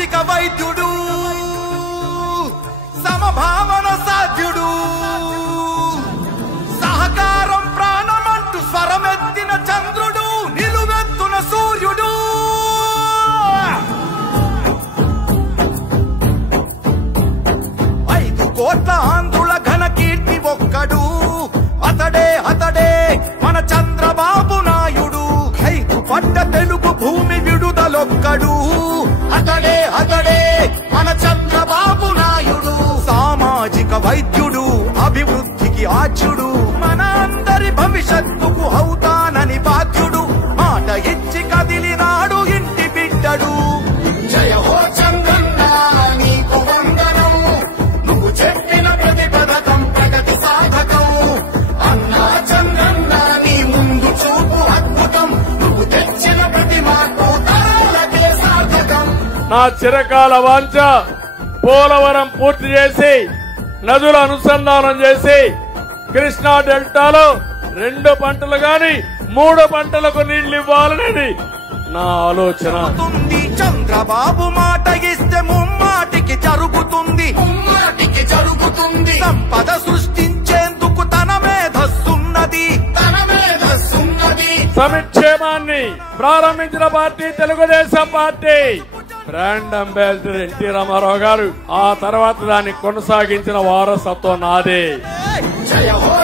సామాజిక వైద్యుడు సమభావన సాధ్యుడు సహకారం ప్రాణమంటూ స్వరమెత్తిన చంద్రుడు నిలువెత్తున సూర్యుడు 5 కోట్ల ఆంధ్రుల ఘన కీర్తి ఒక్కడు అతడే మన చంద్రబాబు నాయుడు ఖైదు పడ్డ తెలుగు భూమి విడుదలొక్కడు అతడే మన చంద్రబాబు నాయుడు సామాజిక వైద్యుడు అభివృద్ధికి ఆచ్యుడు మన అందరి భవిష్యత్తుకు అవుతానని బాధ్యుడు మాట ఇచ్చి కదిలినాడు ఇంటి బిడ్డడు జయ హో చంద్రన్న నీకు వందనం నువ్వు చెప్పిన ప్రతి పథకం ప్రగతి సాధకం అన్నా చంద్రన్న నీ ముందు చూపు అద్భుతం నువ్వు తెచ్చిన ప్రతి మార్పు తరాలకే సార్థకం నా చిరకాల వాంఛ పోలవరం పూర్తి చేసి నదుల అనుసంధానం చేసి కృష్ణా డెల్టాలో 2 పంటలు గాని 3 పంటలకు నీళ్లు ఇవ్వాలనేది నా ఆలోచన. చంద్రబాబు మాట ఇస్తే ముమ్మాటికి జరుగుతుంది సంపద సృష్టించేందుకు తన మేధస్సున్నది సంక్షేమాన్ని ప్రారంభించిన party Telugu Desam party. Brand ambassador NT Rama Rao గారు ఆ తర్వాత దాన్ని కొనసాగించిన వారసత్వం నాదే. జయ హో